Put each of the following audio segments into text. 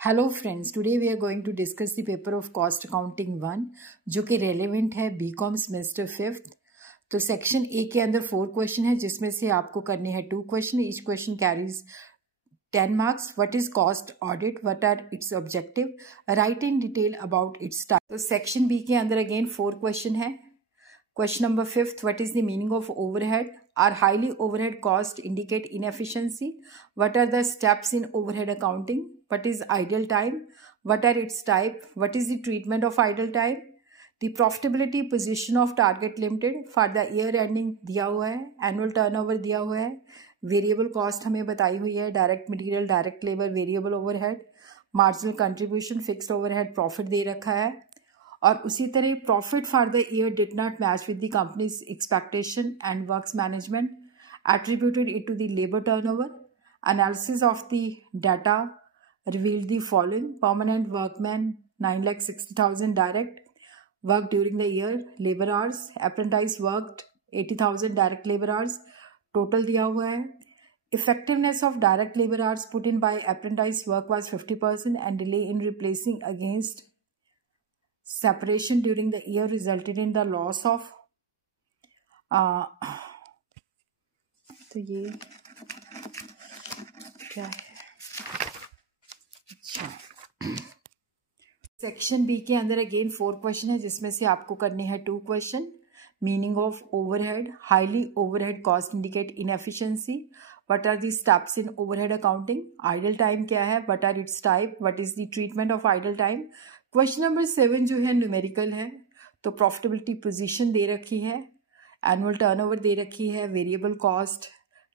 Hello friends, today we are going to discuss the paper of cost accounting 1 जो कि relevant है BCom semester 5th। तो section A के अंदर 4 question है जिसमें से आपको करने हैं 2 question. Each question carries 10 marks. What is cost audit? What are its objective? Write in detail about its type. तो सेक्शन बी के अंदर अगेन 4 क्वेश्चन है। Question number 5th, what is the meaning of overhead? Are highly overhead costs indicate inefficiency? What are the steps in overhead accounting? What is idle time? What are its type? What is the treatment of idle time? The profitability position of Target Limited for the year ending दिया हुआ है, annual turnover दिया हुआ है, variable cost हमें बताई हुई है, direct material, direct labour, variable overhead, marginal contribution, fixed overhead, profit दे रखा है। और उसी तरह profit for the year did not match with the company's expectation and works management attributed it to the labor turnover. Analysis of the data revealed the following: permanent workmen 9,60,000 direct worked during the year, labor hours, apprentice worked 80,000 direct labor hours, total दिया हुआ है। Effectiveness of direct labor hours put in by apprentice work was 50% and delay in replacing against separation during the year resulted in the loss of तो ये क्या है? अच्छा, section B के अंदर अगेन 4 क्वेश्चन है जिसमें से आपको करने हैं 2 question. Meaning of overhead, highly overhead cost indicate inefficiency, what are the steps in overhead accounting, idle time क्या है, what are its type, what is the treatment of idle time. Question number 7 जो है numerical है, तो profitability position दे रखी है, annual turnover दे रखी है, variable cost,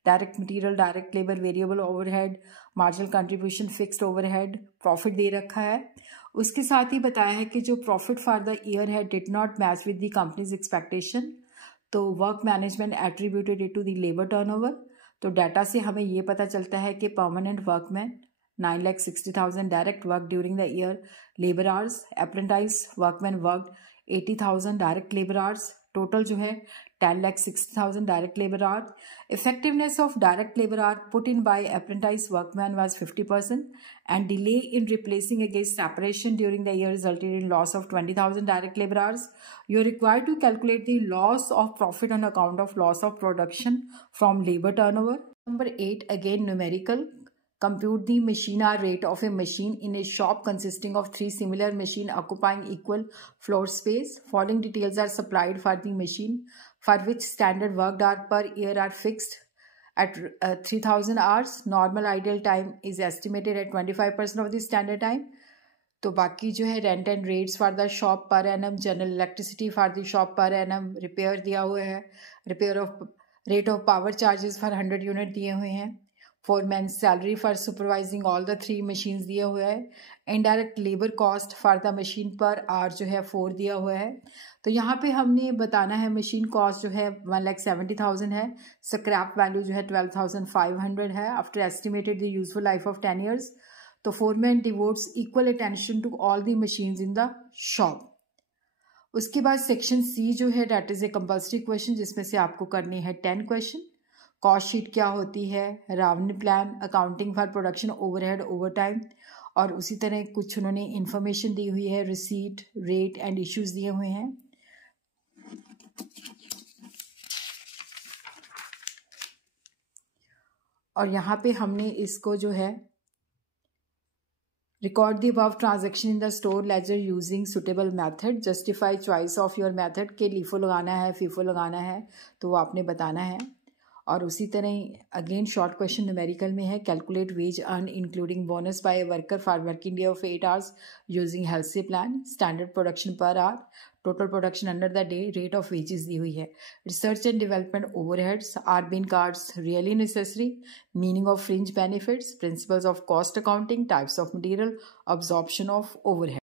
direct material, direct labour, variable overhead, marginal contribution, fixed overhead, profit दे रखा है। उसके साथ ही बताया है कि जो प्रॉफिट फॉर द ईयर है did not match with the company's expectation, तो work management attributed it to the labour turnover. तो डाटा से हमें ये पता चलता है कि permanent workman 9,60,000 direct work during the year, labour hours, apprentice workman work 80,000 direct labour hours, total जो है 10,60,000 direct labour our. Effectiveness of direct labour our put in by apprentice workman was 50% and delay in replacing against separation during the year resulted in loss of 20,000 direct labor hours. You are required to calculate the loss of profit on account of loss of production from labor turnover. Number 8, again numerical. Compute the machine hour rate of a machine in a shop consisting of 3 similar machines occupying equal floor space. Following details are supplied for the machine for which standard worked hour per year are fixed at 3,000 hours. Normal idle time is estimated at 25% of the standard time. तो बाकी जो है rent and rates for the shop per annum, general electricity for the shop per annum, repair दिया हुआ है, repair of rate of power charges for 100 unit दिए हुए हैं, foreman salary for supervising all the 3 machines दिया हुआ है, indirect labour cost for the machine per hour जो है 4 दिया हुआ है। तो यहाँ पे हमने बताना है मशीन कॉस्ट जो है 1,70,000 है, स्क्रैप वैल्यू जो है 12,500 है after estimated the useful life of 10 years. तो foreman devotes equal attention to all the machines in the shop. उसके बाद सेक्शन सी जो है that is a compulsory question जिसमें से आपको करने हैं 10 क्वेश्चन। कॉस्ट शीट क्या होती है, revenue plan, accounting for production overhead over time, और उसी तरह कुछ उन्होंने इंफॉर्मेशन दी हुई है, रिसीट, रेट एंड इश्यूज दिए हुए हैं। और यहाँ पे हमने इसको जो है record the above transaction in the store laser using suitable method, justify choice of your method के लीफो लगाना है, फीफो लगाना है, तो वो आपने बताना है। और उसी तरह अगेन शॉर्ट क्वेश्चन न्यूमेरिकल में है, calculate wage earn including bonus by a worker for working day of 8 hours using Halsey plan, standard production per hour, total production under the day, rate of wages दी हुई है। Research and development overheads, are bin cards really necessary, meaning of fringe benefits, principles of cost accounting, types of material, absorption of overhead.